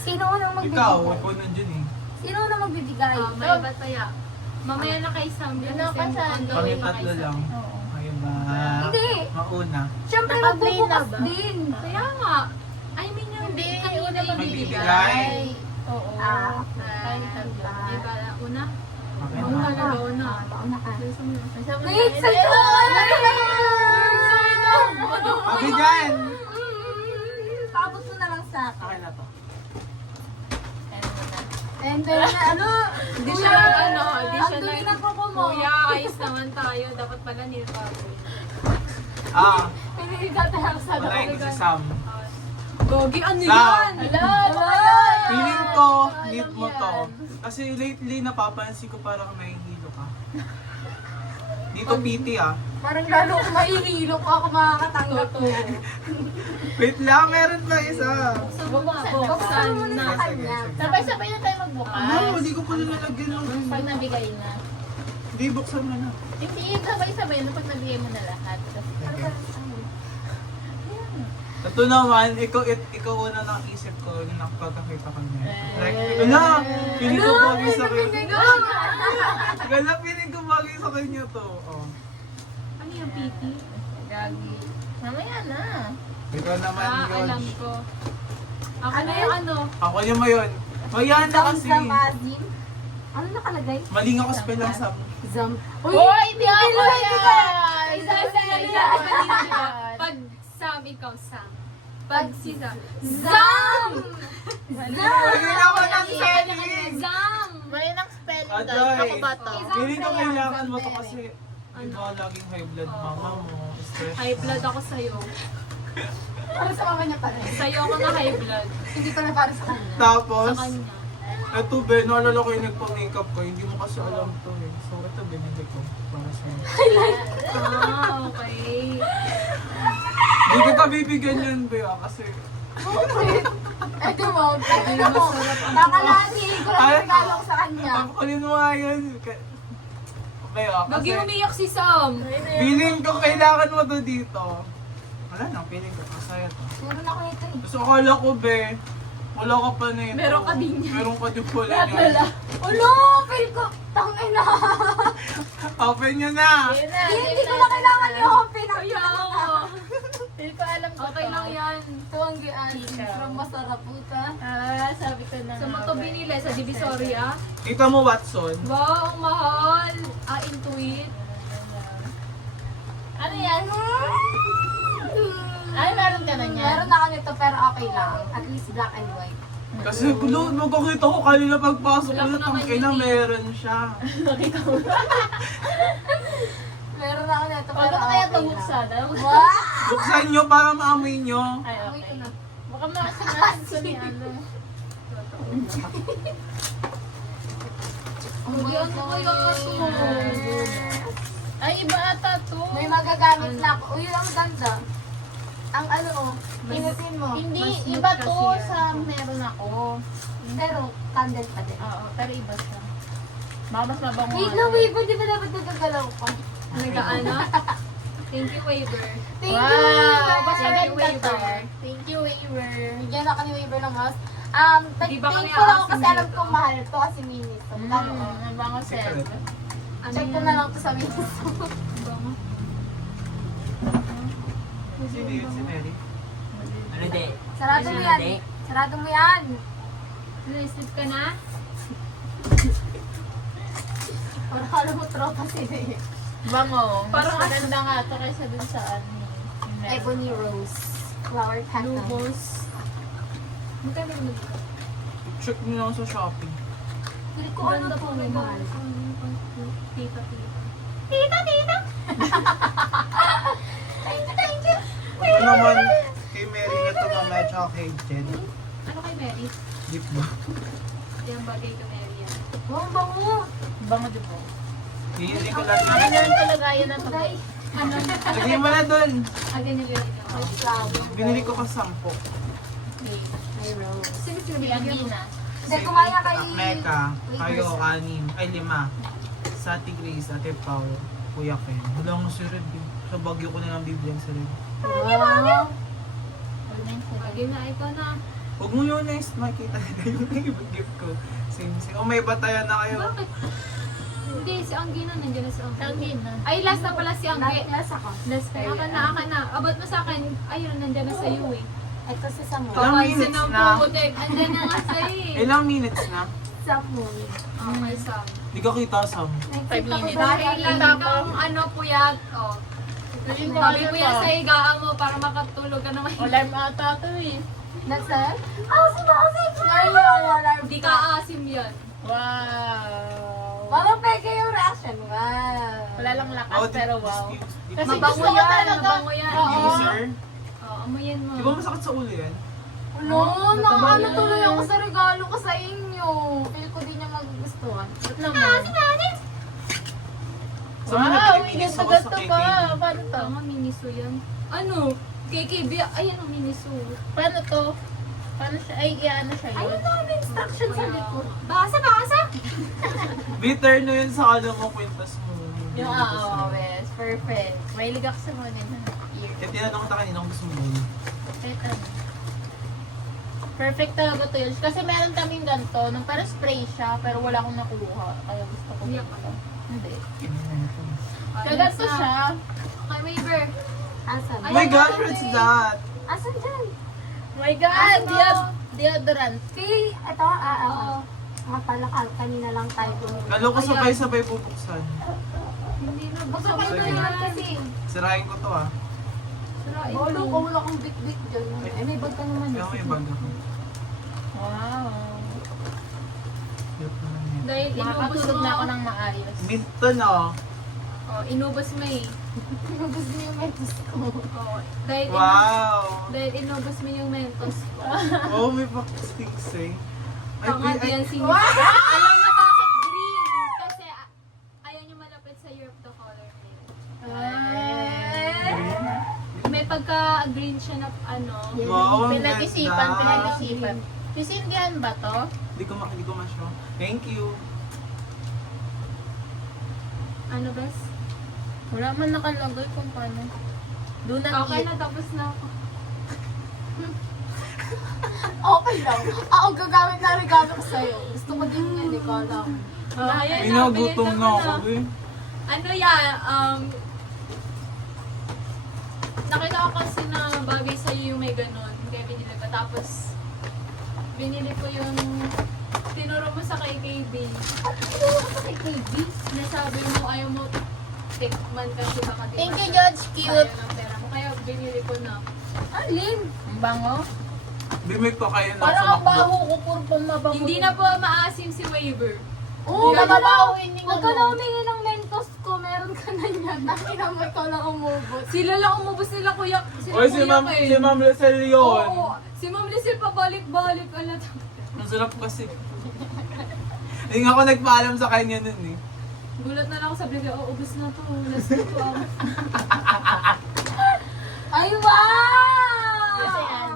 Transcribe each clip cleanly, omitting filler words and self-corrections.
Sino unang magbibigay? Ikaw, ikaw nandiyan eh. Sino unang magbibigay? May ba't kaya? Mamaya na kay Sam yun. Ano ka sa Kami tatlo lang. Oo. Kayo ba? Hindi. Mauna. Siyempre Naka-play na magbubukas ba? din. Kaya nga. I mean yung Hindi, kanina una yung magbibigay. Oo. Ah, Tayo tatlo. Ay, bala, una? Okay Una na. na, una. Pauna ka. Kasama na Wait, yun. sa'yo! Abi dyan! Paabot mo na lang sa akin. Okay na to. And then, ano? Hindi siya ano, hindi siya Ang dumi ng kuko mo. Kuya, ayos naman tayo. Dapat pala nilbago. Piniligatang sa Wala yung si Sam. Gogi, ano Sam. yan? Feeling ko, need mo to. Kasi lately, napapansin ko parang nahihilo ka. Dito PT ah. Parang lalo kung mahihilo ko ako makakatanggap ko. Wait lang, meron pa isa. Buksan mo na sa kanya. Sabay-sabay na tayo magbukas. No, hindi ko pa nilalagyan ng... Pag nabigay na. Hindi, buksan mo na. Hindi, sabay-sabay na pag nabigay mo na lahat. Ito naman, ikaw una nakisip ko nung nakapagkakita ko niya. Like, wala! Piling ko bagay sa kanya. Wala, piling ko bagay sa kanya to. Oh. Ano yung PT? Gagi. Mamaya na. Ikaw naman yun. Alam ko. Ako na yung ano. Ako yung mayon. Mayan na kasi. Zamazim? Ano nakalagay? Maling ako spell lang sa... Zam. Uy, hindi ako yan! Pag Sam, ikaw Sam. Pag si Sam. Zam! Hindi na ako nang spelling! Zam! May nang spelling Adoy. dahil ako ba to? Piling ko kailangan mo to kasi diba laging high blood mama mo. Stress High ka. blood ako sa'yo. Para sa mama niya pa rin. Sa'yo ako na high blood. Hindi pa na para sa kanya. Tapos, Sa kanya. ito be, naalala ko yung nagpa-makeup ko, hindi mo kasi alam to eh. So ito binili ko para sa'yo. Ah, okay. Hindi kita bibigyan yun be kasi... Ito mo, ito mo. Nakalati ko lang yung regalo ko sa kanya. Ang kunin mo nga yun. Be kasi... Gagi umiyak si Sam. Feeling ko kailangan mo to dito. Wala na, feeling ko masaya to. Meron ako ito eh. So akala ko be, wala ka pa na ito. Meron ka din yan. Meron ka din pala yun. Ulo, feel ko. Tangina. Open nyo na! Hindi ko na kailangan yung open. Kaya ako. Hindi ko alam ko Okay to. lang yan. Tuwanggian. From masarap puta. Ah, sabi ko na. Sa mo to binili? Sa Divisoria? Kita mo Watson? Wow, ang mahal. Intuit. Ano yan? Ay, meron ka na niyan. Meron ako nito pero okay lang. At least black and white. Kasi kulo, magkakita ko kanina pagpasok Wala ko ko na naman tangkina yun eh. meron siya. Meron ako nito Huwag pero na kaya okay ito lang. buksan. What? Buksan nyo para maamoy nyo. Ay, Amoy okay. ko na. Baka makasinasin ko ni ano. Hindi ano kaya kaso. Ay, iba ata to. May magagamit na ako. Uy, ang ganda. Ang ano oh, pinutin mo. Hindi, Mas smooth iba to kasi yan. sa meron ako. Pero candle pa din. Oo, pero iba siya. Baka mas mabango. Wait na, wait. Di ba dapat nagagalaw ka? Nagkaano? Thank you, Waiver. Thank you, Wow! Weaver. Basta Thank you, ganda to. Waiver. Thank you, Waiver. Bigyan ako ni Weaver ng house. Di ba kami Thankful ako aasin kasi alam dito? kong mahal to kasi mini to. Ano? Nabango set. Ano Check ko yan? na lang to sa mini to. Bango. Sino yun si Mary? Ano de? Sarado mo Ano yan. de? Sarado mo yan. Naisip ka na? Para kala mo tropa sila eh. Bango. Mas Parang maganda nga to kaysa dun sa ano. yung meron. Ebony Rose. Flower pattern. Lubos. Magkano yung nag- Check nyo lang sa Shopee. Hindi ko ano to may mahal. Tita, tita. Tita, tita! Thank you, thank you! Ito naman, kay Mary na ito mamaya tsaka kay Jen. Ano kay Mary? Lip ba? Yung bagay kay Mary yan. Wow, ang bango! Bango din po. Hindi ko lang Ay, meron talaga yan na to. Guys, Ano? Lagay mo na dun. Ganyan yun. may flower. Binili ko pa 10. May rose. Sino sino Hindi binigyan mo? na. Hindi, kumain ka kay... Mecca, Wait, kayo, first. 6, ay 5. Sa Ate Grace, Ate Pao, Kuya Ken. Wala nga si Red eh. Sa Bagyo ko na lang bibigyan si Red. Wow! Bagay na, ito na. Huwag mo yun makikita nila yung gift ko. Same. Oh, may batayan na kayo. Bakit? Hindi, si Anggi na. Nandiyan na si Anggi. Anggi na. Ay, last na pala si Anggi. Last ako. Last kayo. Akan na. Abot mo sa akin. Ayun, nandiyan na sa'yo eh. Ito si Samu. Ilang minutes na? Andyan na nga sa'yo eh. Ilang minutes na? Samu. Okay, Sam. Hindi ka kita, Sam. 5 minutes. Dahil lang kang ano puyat. Oh. Feeling ko Sabi ano mo yan to? sa higaan mo para makatulog ka naman. Alarm ata to eh. Nasaan? Asim! Alarm. Hindi ka asim yan. Wow. Parang peke yung reaction. Wow. Wala lang lakas Oh, pero wow. Kasi Mabango gusto ko yan, talaga. mabango yan. Oo. User? Oh, amoyin mo. Di ba masakit sa ulo yan? No, ano tuloy ako sa regalo ko sa inyo. Feel ko din niya magugustuhan. Ba't naman? Sa mga Wow, nakikinis ganito ako sa ganito KKB. pa. Paano to? Tama, miniso yan. Ano? KKB, ayan ang miniso. Paano to? Paano siya? Ay, ano siya Ayun yun? na ang instruction sa likod. Basa! Bitter no yun sa ano mo, kwintas mo. Yung yes. Perfect. May ligak sa mo din. Ear. Kaya tinanong kita kanina kung gusto mo gawin. Perfect ano. Perfect talaga to yun. Kasi meron kaming ganito, nung parang spray siya, pero wala akong nakuha. Kaya gusto ko. Iyak ka. Hindi. Ah, Kaya ganito last na. siya. Okay, waiver. Asan? Oh my gosh, what's that? Asan dyan? Oh my God! Deodorant. Kay, ito, oo. Mga pala, kanina lang tayo bumili. Kalo ko sabay-sabay bubuksan. Hindi na. Basta Basta pa Sige. ito yan kasi. Sirahin ko to ah. Sirain Bolo mo. ko, wala kong bit-bit dyan. Eh, may bag ka naman. Kaya may bag ako. Wow. Cute naman yan. Dahil inubos Makakatulog mo. na ako ng maayos. Minto no. Oh, inubos mo eh. Gusto niyo yung mentos ko. Oh, dahil Wow! dahil inubos mo yung mentos ko. Oh, may backsticks eh. Tanga diyan si Wow! Alam mo bakit green? Kasi ayaw niyo malapit sa Europe the color May pagka-green siya na ano. Wow, ang Pinag-isipan, ganda. pinag-isipan. Sisindihan ba to? Hindi ko masyo. Thank you. Ano bes? Wala man nakalagay kung paano. Do not Okay eat. na, tapos na ako. Okay lang. Ako gagamit na regalo ko sa'yo. Gusto ko din yan, ikaw lang. Ayan May na, nagutom bilisan na mo ako eh. Ano yan, nakita ko kasi na bagay sa'yo yung may ganun. Kaya binili ko. Tapos, binili ko yung tinuro mo sa KKB. Ano ako sa KKB? Nasabi mo ayaw mo tikman kasi baka di Thank you, masyado Judge. sayang Cute. ng pera mo. Kaya binili ko na. Alin? Ang bango. Bimig pa kayo na Parang sa ang McDo. baho ko, puro pamabango. Hindi na po maasim si Waiver. Oo, Hindi wag na ka na. mabawin yung Huwag ka na ano. humingi ng mentos ko. Meron ka na yan. Nakina mo ikaw lang umubot. Sila lang umubos nila kuya. Sila Oy, si Ma'am Lacel yun. Oo. Si Ma'am Lizelle pabalik-balik. Ala, Ang sarap kasi. Hindi nga ako nagpaalam sa kanya nun eh. gulat na lang ako sabi ko, oh, ubos na to. Last na to. Ay, wow! Kasi yan.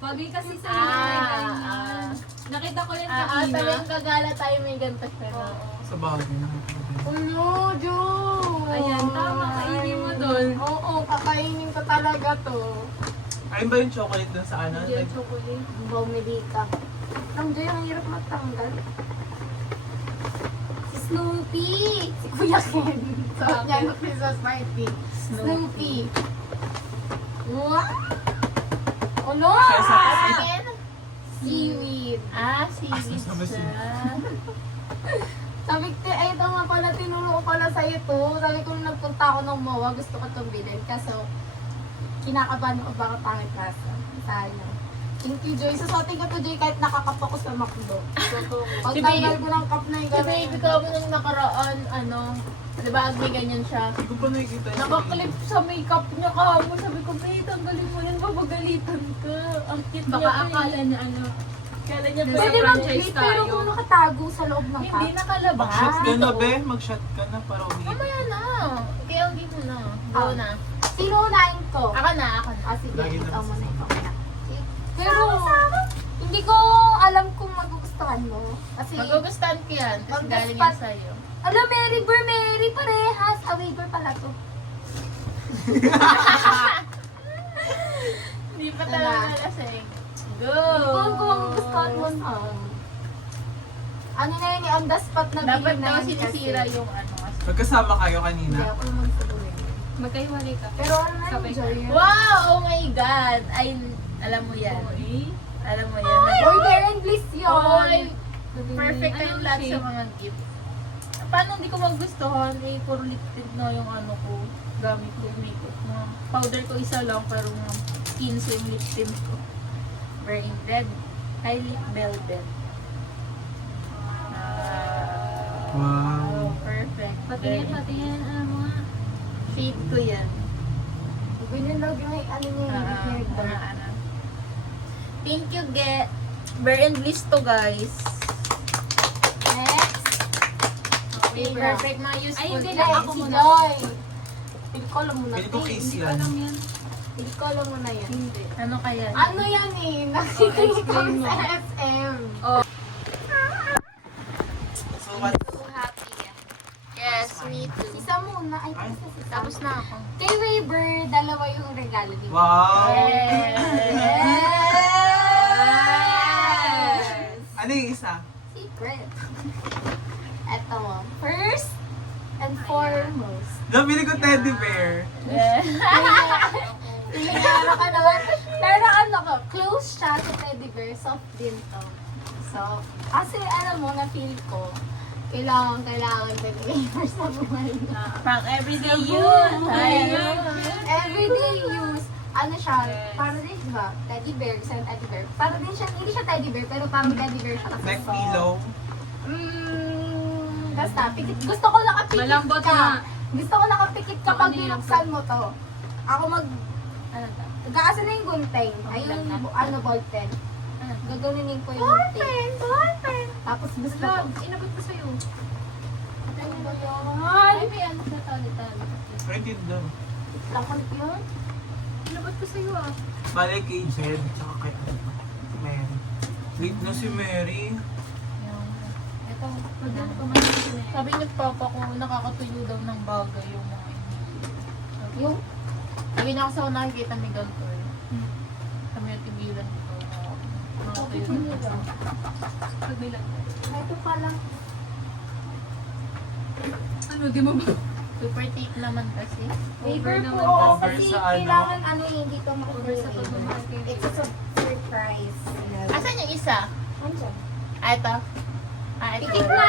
Bagay kasi sa Ah, Nakita ko yan sabi kanina. yung kagala tayo may ganito siya. Oo. Sa bagay nakikita. Ano, Jo? Ayan, tama. Kainin mo doon. Oo, kakainin ko talaga to. Ayun ba yung chocolate dun sa ano? Yan, chocolate. Bumili ka. Ang Jo, ang hirap matanggal. Si Snoopy! Si Kuya Ken. So, Bakit? yan ang Christmas party. Snoopy. Wow! Ano? Siya sa Again? Seaweed. Seaweed Sama siya. Sabi ko, ay ito nga pala, tinuro ko pala sa'yo to. Sabi ko, nung nagpunta ako ng MOA, gusto ko itong bilhin. Kaso, kinakabahan ko baka pangit nasa. Sayang. Thank you, Joy. Susuotin ko to, Joy, kahit nakakap ako sa McDo. Pag Si tanggal baby- ko ng cup na yung Si baby ko nung nakaraan, di ba, may ganyan siya. Hindi ko pa nakikita yung Nakaklip sa makeup niya ka mo. Sabi ko, babe, tanggalin mo yan, babagalitan ka. Ang cute Baka niya. akala niya ano. Kala niya Kasi ba? Pwede franchise mag-clip, pero tayo. kung nakatago sa loob ng cup. Hindi nakalabas. Mag-shot ka na, Totoo. be. Mag-shot ka na para umiit. Mamaya na. Kaya hindi mo na. Go Ah. na. Sino unahin ko? Ako na. Ah, sige. Lagi na Ikaw kasi. muna, ikaw muna. Pero, hindi ko alam kung magugustuhan mo. Kasi, Magugustuhan ko yan. Tapos galing yan Mag-spot. sa'yo. alam, Mary parehas. A waiver pala to. Hindi pa talaga lasing. Go! Kung gustuhan mo sa... Ano na yun, on the spot na Dapat bilhin na daw yun sinisira kasi. yung ano. Magkasama kayo Hindi kanina. ako magsabuhin. Magkahiwalay ka. Pero ano na Sabay enjoy yun. Wow! Oh my God! Ay, alam mo yan. Okay. Alam mo yan. Order and please yun. Oy, perfect Anong yung lahat sa shape? mga gift. Paano hindi ko magustuhan? Eh, puro lip tint na yung ano ko. Gamit ko yung makeup mo. Powder ko isa lang, pero 15 yung lip tint ko. Wearing red. High lip velvet. Wow. Perfect. Patingin, Very- patingin. Ano mo nga? Shade ko yan. Binilog yung ano niya yung hair Mga ano. Thank you, Ge. Bear and bliss to, guys. Next. Okay, perfect. Mga Ay, useful. hindi Next, lang. Ako si muna. Joy. Pili ko alam mo na. Pili ko Pili case Hindi ko yan. alam yan. ko alam mo na yan. Hindi. Ano kaya? Ano yan eh? Nakikita ko explain mo. sa FM. So what? So happy yan. Yes, me too. Isa muna. Ay, Ay. isa. Tapos na ako. Kay Weber, dalawa yung regalo ni Wow! Yes! Ano yung isa? Secret. Eto mo. First and foremost. Nabili ko teddy bear. Pinagano ka naman. Pero ano ko, close siya sa teddy bear. Soft din to. So, kasi alam mo, na-feel ko, kailangan teddy bear sa buhay na. Pang everyday use. Ayun. Everyday use. Ano siya, para din, diba? Teddy bear, isang teddy bear. Para din siya, hindi siya teddy bear, pero parang teddy bear siya kasi Neck soft. pillow. Basta, pikit. Gusto ko nakapikit Malambot ka. na. Gusto ko nakapikit kapag Ano yun? binuksan mo to. Ako Ano to? Gaasan na yung gunting. Ayun, ano, ball pen. Gagawinin ko yung gunting. Ballpen! Tapos gusto ko. Inabot ko sa'yo. Ano ba yun? Ay, may ano sa tali-tali. Rated daw. Lakot yun? Inabot ko sa'yo ah. Bale kay Jed, tsaka kay Mary. Wait na si Mary. Ito, Magdano pa man yun eh. sabi ni Papa ko, nakakatuyo daw ng bagay yung mga Yung, sabi niya kasi ako nakikita may ganito eh. Sabi niya tigilan ko. Nakakatuyo ng bagay. Pag may lang. ito pa lang. Ano, di mo ba? Super thick naman kasi. Paper naman. po. Over Kasi sa ano? kailangan ano hindi to Over sa pagmamahal kay It's a surprise. Asan yung isa? Andiyan. Ah, ito. Ah, ito. Pikit na!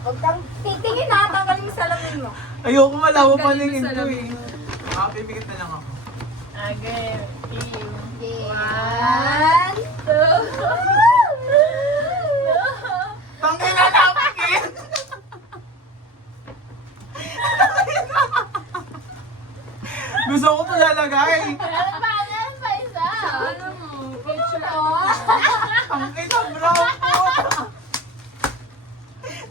Huwag kang titingin na, tanggalin mo salamin mo. Ayoko malawa pa Galing ningin sa ko lamin eh. mo. Pipikit na lang ako. Again. Yan. Tangin na napikit! Gusto ko ito lalagay. Ano pa isa? Ano mo? Picture Oh. Tangin na brown ko.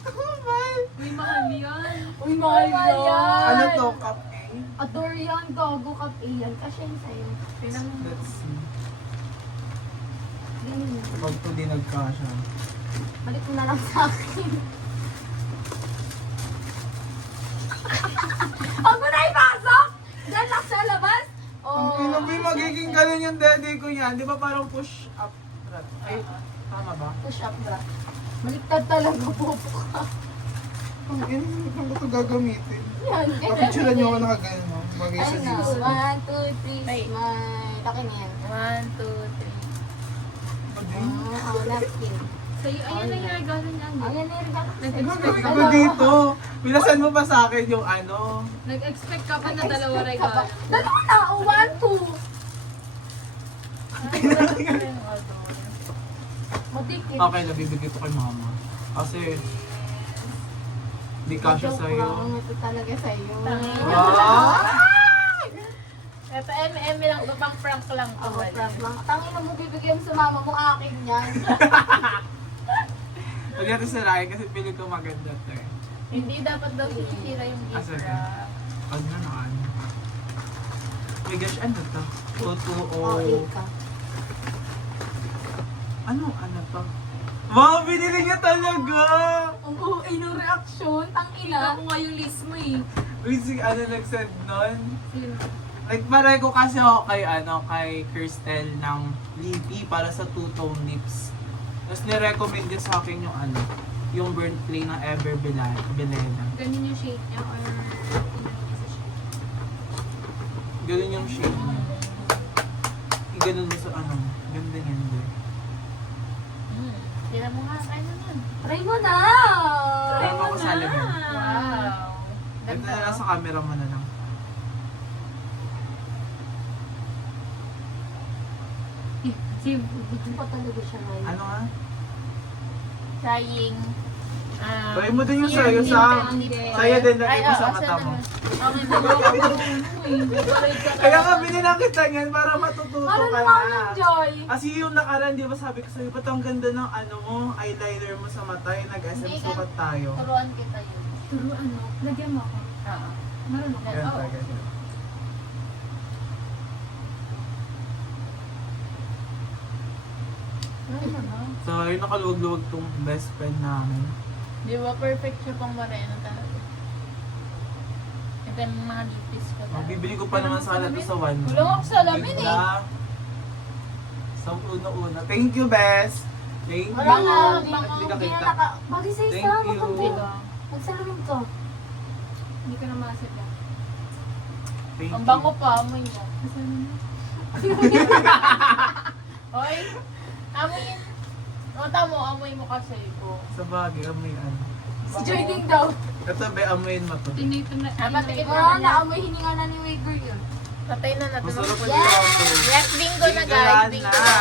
Tumal. Uy, mahal yan. Uy, mahal yan. Ano to? Cup A? Adore yan, gago ka yan. Kasi yun sa'yo. Let's see. Ganyan. Pag ito di nagkasya. Balik mo na lang sa akin. Huwag mo na ipasok! Diyan lang sa labas! Ang ino ba yung magiging ganun yung dede ko yan? Di ba parang push up? Ay, tama ba? Push up bra. Baliktad talaga, bobo ka. Ang ino, hindi ko ito gagamitin. Yan, Kapicturan niyo ako nakagano, no? Bagay sa Ay, no. season. 1, 2, 3, Ay. smile. Laki na yan. 1, 2, 3. Napkin. Sa'yo, ayan ang regalo niya. Oh, yan na yung regalo ko sa'yo. Gagawin ko dito. Pilasan mo pa sa akin yung ano. Nag-expect ka pa na dalawa regalo. Dalawa na, 1, 2. Madikit. Okay, nabibigay ko kay mama. Kasi, hindi kasya Joke sa'yo. lang, ito talaga sa'yo. Wow! Ito, M&M lang. Pang prank lang. Ako, prank lang. Tangin na mo, bibigyan mo sa mama mo, akin yan. Huwag natin sirahin kasi pili ko maganda to eh. Hindi dapat daw sisira yung gift Asan? wrap. Pag na ano. Oh my gosh, ano to? Oh, 220. ka. Ano to? Wow, binili niya talaga! Ang okay ng reaksyon, ang ina. Ako nga yung list mo eh. Uy, si ano nag-send nun? Sino? Nagparay ko kasi ako kay Kirstel ng lippy para sa two-tone lips. Tapos nirecommend niya sa akin yung burnt clay ng Ever Belena. Ganun yung shade niya or inano niya sa shade? Ganun yung shade niya. Ganun mo sa ganda yan boy. Tira mo nga, kaya naman. Try mo na! Try mo ako sa alamin. Wow. Ganda na lang sa camera mo na lang. Gusto pa talaga siya ngayon. Ano nga? Trying. Try mo din yung sayo sa... Sayo din lagay mo sa mata mo. Okay na. Kaya nga binilang kita niyan para matututo Parang ka naman na. Joy! Kasi yung nakaraan, di ba sabi ko sa'yo, ba't ang ganda ng eyeliner mo sa mata, yung nag-SM Hindi ka- sukat tayo. Turuan kita yun. Turo ano? Lagyan mo ako. Oo. Marunong ka. Ganun Oo. talaga. So, yun nakaluwag-luwag tong best friend namin. Di ba perfect siya pang Moreno talaga? Ito yung mga lipis ko talaga. Bibili ko pa naman sana to sa one. Kulang ako sa alamin eh. Sa una-una. Thank you, Bes! Thank you! Wala Hindi na, ka hindi na kita. bagay sa Thank isa, you. maganda. Magsalamin to. Hindi ko na masadya. Thank Ang you. bango pa, amoy niya. Kasi ano na? Hoy, amoy yun. O, tamo, amoy mo kasi ko. Sa bagay, amoy ano. Si Joy din daw. Ito, be, amoyin mo to. Tinito na. Patikit Oo, naman na. naamoy hininga na ni Waker yun. Patay na natin. Masarap pa Yes! yung Yes, bingo na guys. Bingo na.